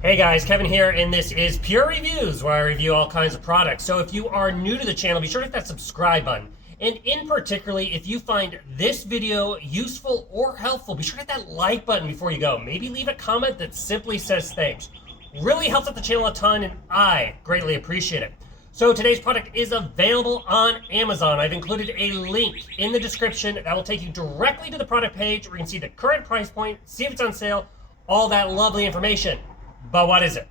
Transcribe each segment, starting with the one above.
Hey guys, Kevin here, and this is Pure Reviews, where I review all kinds of products. So if you are new to the channel, be sure to hit that subscribe button. And in particularly, if you find this video useful or helpful, be sure to hit that like button before you go. Maybe leave a comment that simply says thanks. Really helps out the channel a ton, and I greatly appreciate it. So today's product is available on Amazon. I've included a link in the description that will take you directly to the product page where you can see the current price point, see if it's on sale, all that lovely information. But what is it?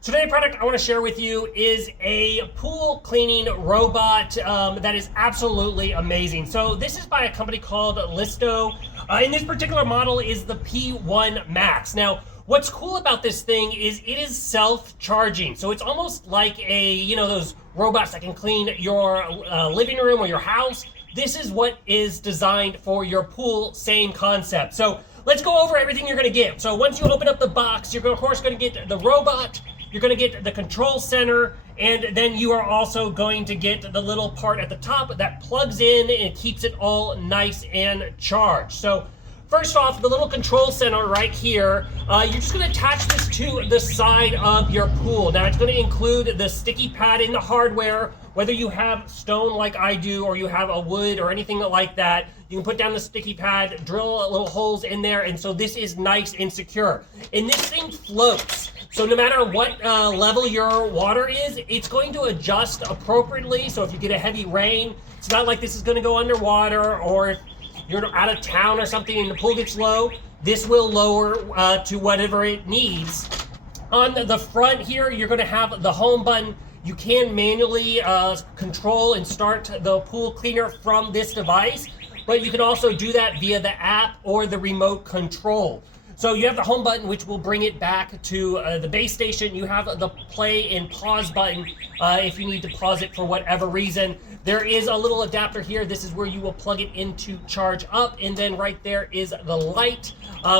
So today's product I want to share with you is a pool cleaning robot that is absolutely amazing. So this is by a company called Listo. And this particular model is the P1 Max. Now, what's cool about this thing is it is self-charging. So it's almost like those robots that can clean your living room or your house. This is what is designed for your pool, same concept. So let's go over everything you're going to get. So once you open up the box, you're of course going to get the robot, you're going to get the control center, and then you are also going to get the little part at the top that plugs in and keeps it all nice and charged. So first off, the little control center right here, you're just going to attach this to the side of your pool. Now it's going to include the sticky pad in the hardware. Whether you have stone like I do or you have a wood or anything like that, you can put down the sticky pad, drill little holes in there, and so this is nice and secure. And this thing floats. So no matter what level your water is, it's going to adjust appropriately. So if you get a heavy rain, it's not like this is going to go underwater, or if you're out of town or something and the pool gets low, this will lower to whatever it needs. On the front here, you're going to have the home button. You can manually control and start the pool cleaner from this device, but you can also do that via the app or the remote control. So you have the home button, which will bring it back to the base station. You have the play and pause button if you need to pause it for whatever reason. There is a little adapter here. This is where you will plug it in to charge up, and then right there is the light,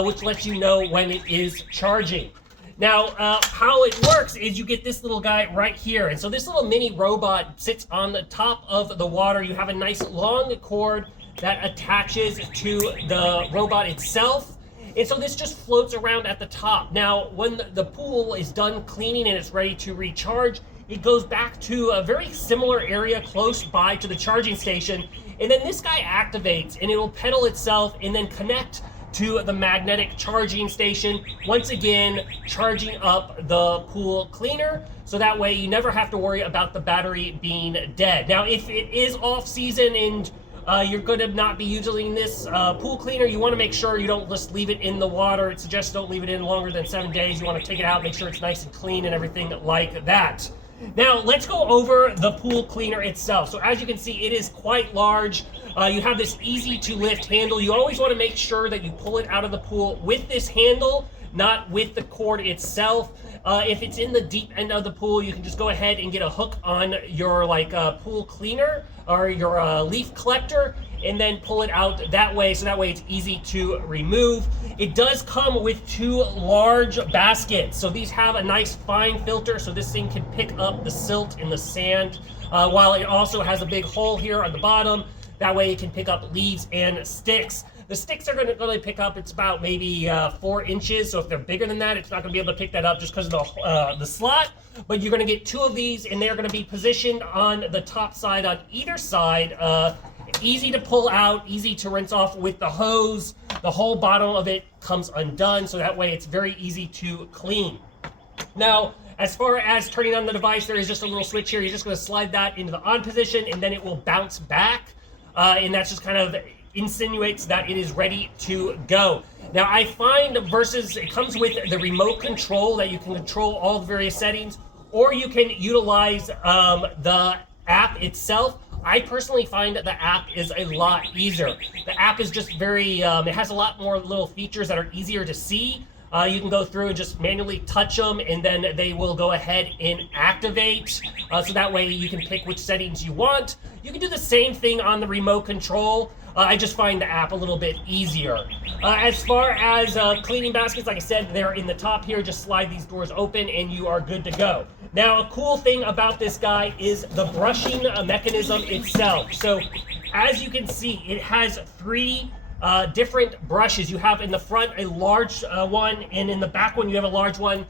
which lets you know when it is charging. Now, how it works is you get this little guy right here. And so this little mini robot sits on the top of the water. You have a nice long cord that attaches to the robot itself. And so this just floats around at the top. Now, when the pool is done cleaning and it's ready to recharge, it goes back to a very similar area close by to the charging station. And then this guy activates and it will pedal itself and then connect to the magnetic charging station, once again charging up the pool cleaner, so that way you never have to worry about the battery being dead. Now, if it is off season and you're going to not be using this pool cleaner, you want to make sure you don't just leave it in the water. It suggests don't leave it in longer than 7 days. You want to take it out, make sure it's nice and clean and everything like that. Now, let's go over the pool cleaner itself. So as you can see, it is quite large. You have this easy to lift handle. You always want to make sure that you pull it out of the pool with this handle, not with the cord itself. If it's in the deep end of the pool, you can just go ahead and get a hook on your pool cleaner or your leaf collector and then pull it out that way, so that way it's easy to remove. It does come with two large baskets. So these have a nice fine filter, so this thing can pick up the silt and the sand, while it also has a big hole here on the bottom. That way it can pick up leaves and sticks. The sticks are going to pick up, it's about maybe 4 inches. So if they're bigger than that, it's not going to be able to pick that up just because of the slot. But you're going to get 2 of these, and they're going to be positioned on the top side on either side. Easy to pull out, easy to rinse off with the hose. The whole bottom of it comes undone, so that way it's very easy to clean. Now, as far as turning on the device, there is just a little switch here. You're just going to slide that into the on position, and then it will bounce back. And that just kind of insinuates that it is ready to go. Now, I find it comes with the remote control that you can control all the various settings, or you can utilize the app itself. I personally find that the app is a lot easier. The app is just very, it has a lot more little features that are easier to see. You can go through and just manually touch them, and then they will go ahead and activate. So that way you can pick which settings you want. You can do the same thing on the remote control. I just find the app a little bit easier. As far as cleaning baskets, like I said, they're in the top here. Just slide these doors open and you are good to go. Now, a cool thing about this guy is the brushing mechanism itself. So as you can see, it has 3 different brushes. You have in the front a large one, and in the back one you have a large one.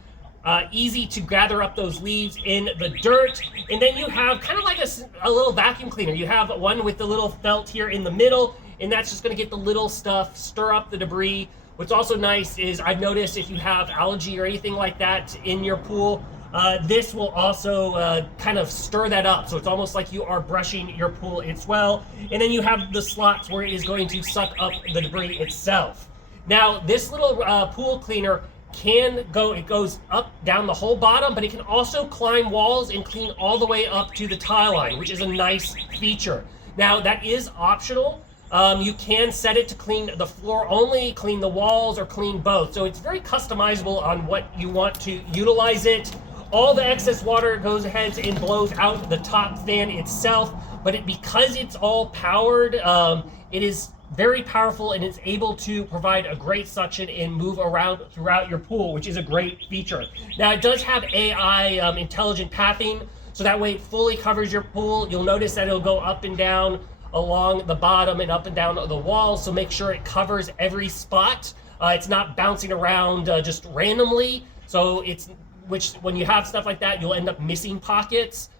Easy to gather up those leaves in the dirt. And then you have kind of like a little vacuum cleaner. You have one with the little felt here in the middle, and that's just going to get the little stuff, stir up the debris. What's also nice is I've noticed if you have algae or anything like that in your pool, this will also kind of stir that up. So it's almost like you are brushing your pool as well. And then you have the slots where it is going to suck up the debris itself. Now, this little pool cleaner it goes up, down the whole bottom, but it can also climb walls and clean all the way up to the tile line, which is a nice feature. Now, that is optional. You can set it to clean the floor only, clean the walls, or clean both. So it's very customizable on what you want to utilize it. All the excess water goes ahead and blows out the top fan itself, but because it's all powered, it is very powerful and it's able to provide a great suction and move around throughout your pool, which is a great feature. Now, it does have AI intelligent pathing, so that way it fully covers your pool. You'll notice that it'll go up and down along the bottom and up and down the walls, so make sure it covers every spot. It's not bouncing around just randomly, so when you have stuff like that, you'll end up missing pockets.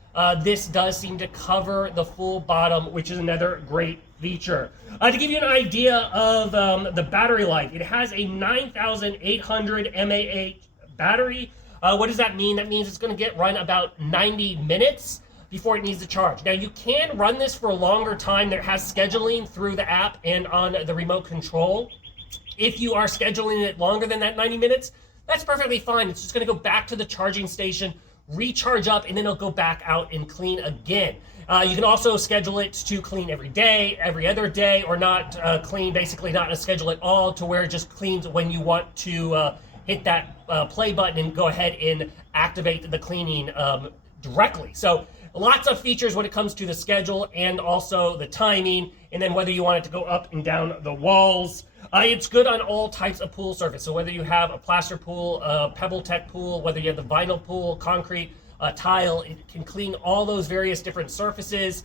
This does seem to cover the full bottom, which is another great feature. To give you an idea of the battery life, it has a 9,800 mAh battery. What does that mean? That means it's going to run about 90 minutes before it needs to charge. Now, you can run this for a longer time. There has scheduling through the app and on the remote control. If you are scheduling it longer than that 90 minutes, that's perfectly fine. It's just going to go back to the charging station, recharge up, and then it'll go back out and clean again. You can also schedule it to clean every day, every other day, or not clean, basically not a schedule at all, to where it just cleans when you want to hit that play button and go ahead and activate the cleaning directly. So lots of features when it comes to the schedule and also the timing, and then whether you want it to go up and down the walls. It's good on all types of pool surface. So whether you have a plaster pool, a pebble tech pool, whether you have the vinyl pool, concrete, tile, it can clean all those various different surfaces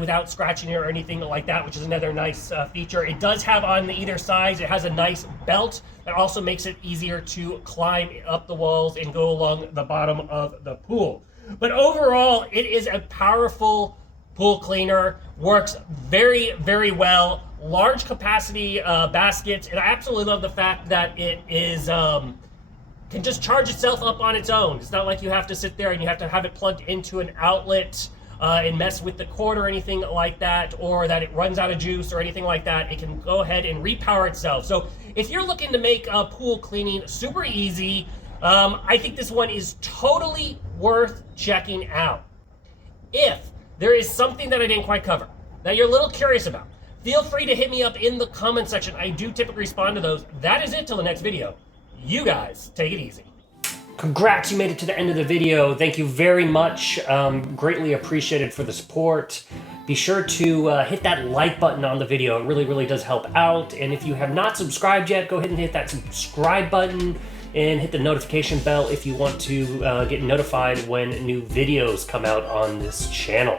without scratching it or anything like that, which is another nice feature. It does have on either side, it has a nice belt that also makes it easier to climb up the walls and go along the bottom of the pool. But overall, it is a powerful pool cleaner, works very, very well. Large capacity baskets, and I absolutely love the fact that it is can just charge itself up on its own. It's not like you have to sit there and you have to have it plugged into an outlet and mess with the cord or anything like that, or that it runs out of juice or anything like that. It can go ahead and repower itself. So if you're looking to make pool cleaning super easy, I think this one is totally worth checking out. If there is something that I didn't quite cover that you're a little curious about, feel free to hit me up in the comment section. I do typically respond to those. That is it till the next video. You guys take it easy. Congrats, you made it to the end of the video. Thank you very much. Greatly appreciated for the support. Be sure to hit that like button on the video. It really, really does help out. And if you have not subscribed yet, go ahead and hit that subscribe button and hit the notification bell if you want to get notified when new videos come out on this channel.